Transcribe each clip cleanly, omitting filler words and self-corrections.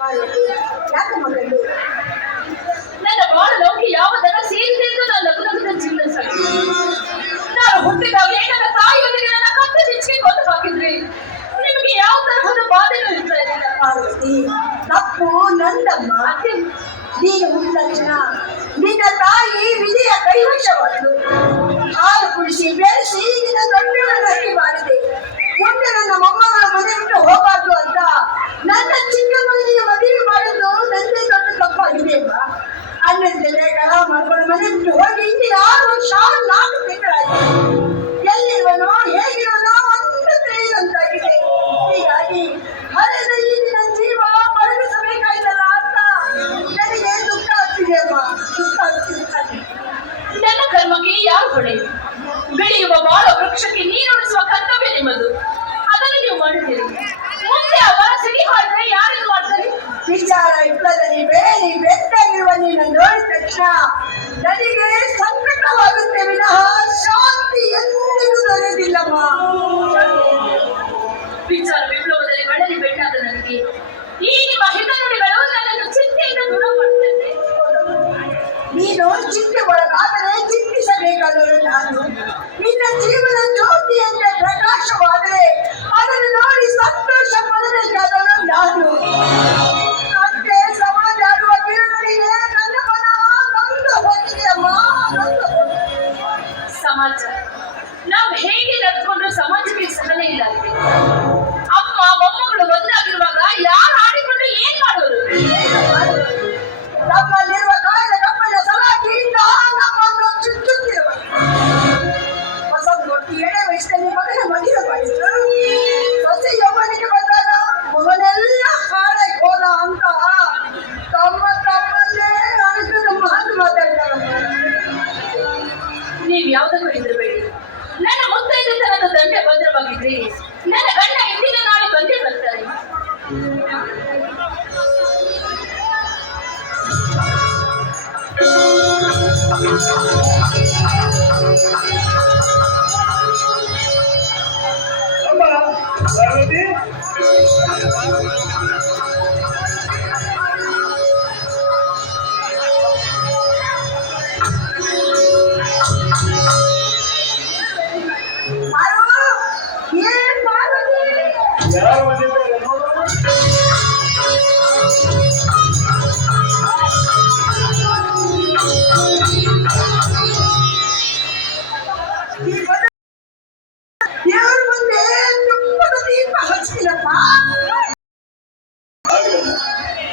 ಯಾಕೆ ಮಗಳು? ನನ್ನ ಬಾಳ ಲೌಕಿ ಯಾವ ದನ ಸೇರಿದೆ ಎಂದು ನನ್ನ ಲಗ್ನದ ಜೀವನ ಸಾಗಿ ನಾನು ಹುಟ್ಟಿದಾಗಲೇ ನನ್ನ ತಾಯಿಯೊಂದಿಗೆ ನನ್ನ ಕತ್ತ ಹೆಚ್ಚಿಗೆ ಕೊಂದು ಹಾಕಿದ್ರಿ. ನಿಮಗೆ ಯಾವ ತರಹದ ಬಾಧೆನೂ ಇರ್ತಾ ಇರಲಿಲ್ಲ. ಪಾರ್ವತಿ, ತಪ್ಪು ನಂದಮ್ಮ. ನೀನು ಮುಲ್ಲಕ್ಷಣ, ನಿನ್ನ ತಾಯಿ ವಿಧಿಯ ಕೈವಶವಾದಳು. ಹಾಲು ಕುಡಿಸಿ ಬೆಳೆಸಿ ನಿನ್ನ ದೊಡ್ಡವರನ್ನಾಗಿ ಮಾಡಿದೆ. ಮುಂದೆ ನನ್ನ ಮೊಮ್ಮಗಳ ಮನೆ ಬಿಟ್ಟು ಹೋಗಬಾರ್ದು ಅಂತ ನನ್ನ ಚಿಕ್ಕ ಮಗನಿಗೆ ಮದುವೆ ಮಾಡಿದ್ದು ನಂದೇ ದೊಡ್ಡ ತಪ್ಪಾಗಿದೆ ಅಮ್ಮ. ಅನ್ನಂದಲೇ ಕಳ ಮಕ್ಕಳು ಮನೆ ಬಿಟ್ಟು ಹೋಗಿ ಇಲ್ಲಿ 6 ವರ್ಷ 4 ತಿಂಗಳಾಗಿದೆ. ಎಲ್ಲಿರುವನೋ ಹೇಗಿರುವನೋ ಅಂತ ತಿಳಿಯುವಂತಾಗಿದೆ. ಹೀಗಾಗಿ ಹರಿದ ಈ ನಿನ್ನ ಜೀವ ಪಳಗಿಸಬೇಕಾಯ್ತಲ್ಲ ಅಂತ ನನಗೆ ದುಃಖ ಆಗ್ತಿದೆ ಅಮ್ಮ, ದುಃಖ ಆಗ್ತಿದೆ. ನನ್ನ ಕರ್ಮಕ್ಕೆ ಯಾರು ಹೊಣೆ? ಬೆಳೆಯುವ ಬಾಳ ವೃಕ್ಷಕ್ಕೆ ನೀರುಣಿಸುವ ಕರ್ತವ್ಯ ನಿಮ್ಮದು. ಅದನ್ನು ನೀವು ಮಾಡುತ್ತೀರಿ. ಮುಂದೆ ಅವರ ಸಿಡಿ ಹಾಡಿದ್ರೆ ಯಾರಿಗೂ ಮಾಡ್ತಾರೆ? ವಿಚಾರ ಇಲ್ಲದಲ್ಲಿ ಬೇರೆ ಬೆಟ್ಟಾಗಿರುವ ನೀನು ನೋಡಿದ ತಕ್ಷಣ ನನಗೆ ಸಂಕಟವಾಗುತ್ತೆ ವಿನಃ ಶಾಂತಿ ಎಂದಿಗೂ ದೊರೆಯುವುದಿಲ್ಲಮ್ಮ. ವಿಚಾರ ವಿಪ್ಲವದಲ್ಲಿ ಬಳಲಿ ಬೆಟ್ಟಾದ ನನಗೆ ಈ ನಿಮ್ಮ ಹಿತನುಡಿಗಳು ನನ್ನನ್ನು ಚಿಂತೆಯಿಂದ ದೂರ ಮಾಡುತ್ತದೆ. ನೀನು ಚಿಂತೆ ಒಳಗಾದರೆ ಚಿಂತಿಸಬೇಕಾದರೂ ನಾನು. ನಿನ್ನ ಜೀವನ ಜ್ಯೋತಿಯಂತೆ ಪ್ರಕಾಶವಾದರೆ ಅದನ್ನು ನೋಡಿ ಸಂತೋಷ ಪಡಬೇಕಾದರೂ ನಾನು. ಮತ್ತೆ ಸಮಾಜ ಆಡುವ ಕಿರುನಡಿಗೆ ನನ್ನ ಮನ ನೊಂದು ಹೋಗಿದೆ ಅಮ್ಮ, ನೊಂದು ಹೋಗಿದೆ. ಸಮಾಜ ನಾವು ಹೇಗೆ ನಡೆದುಕೊಂಡ್ರು ಸಮಾಜಕ್ಕೆ ಸಹನೆ ಇಲ್ಲ. ಅಮ್ಮ ಮೊಮ್ಮಗಳು ಒಂದಾಗಿರುವಾಗ ಯಾರು ಆಡಿಕೊಂಡು ಏನ್ ಮಾಡೋರು? ನಮ್ಮಲ್ಲಿರುವ ಕಾಯ್ದ ಕಪ್ಪನ ಸಲಾಕಿಯಿಂದ ನಮ್ಮನ್ನು ಚುಚ್ಚುತ್ತಿರುವ ಹೊಸ ಗೊತ್ತಿ ಎಳೆ ವಯಸ್ಸಿನಲ್ಲಿ ಮಗನ ಮದುವೆ ಮಾಡಿದ್ರು. ಸೊಸೆ ಯೌವನಿಗೆ ಬಂದಾಗ ಮಗನೆಲ್ಲ ಹಾಳಾಗಿ ಹೋದ ಅಂತ ತಮ್ಮಲ್ಲೇ ಅನುಕೂಲ ಮಾತಾಡ್ತಾರಮ್ಮ. ನೀವ್ ಯಾವ್ದಕ್ಕೂ ಹೆದರಬೇಡಿ. ನನ್ನ ಮುತ್ತೈದೆತನದ ದಂಡೆ ಭದ್ರವಾಗಿದ್ರಿ ನನ್ನ ಗಂಡ ಇಂದಿನ ನಾಳೆ ಬಂದೇ ಬರ್ತಾರೆ. ದೇವರ ಮುಂದೆ ತುಪ್ಪದ ದೀಪ ಹಚ್ಚಿಲ್ಲಪ್ಪ.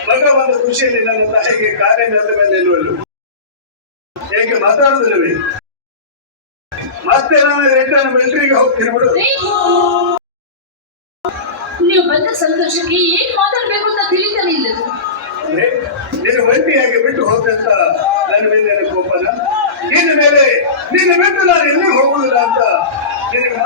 ಮಗ ಬಂದ ಖುಷಿಯಲ್ಲಿ ನನ್ನ ತಾಯಿಗೆ ಕಾರ್ಯದ ಮೇಲೆ ನಿಲ್ಲುವಳು. ಹೇಗೆ ಮಾತಾಡುದಿಲ್ಲವೇ? ಮತ್ತೆ ನಾನು ರಿಟರ್ನ್ ಮಿಲಿಟರಿಗೆ ಹೋಗ್ತೀನಿ ಬಿಡು. ನೀವು ಬಂದ ಸಂತೋಷಕ್ಕೆ ಏನ್ ಮಾತಾಡ್ಬೇಕು ಅಂತ ತಿಳಿತಾನೆ ಇಲ್ಲ. ನೀನು ಒಂಟಿಯಾಗಿ ಬಿಟ್ಟು ಹೋದಂತ ನನ್ನ ಮೇಲೆ ಕೋಪನ, ನಿನ್ನ ಮೇಲೆ ನಿನ್ನ ಬಿಟ್ಟು ನಾನು ಎಲ್ಲಿ ಹೋಗುದಿಲ್ಲ ಅಂತ ನಿನಗೆ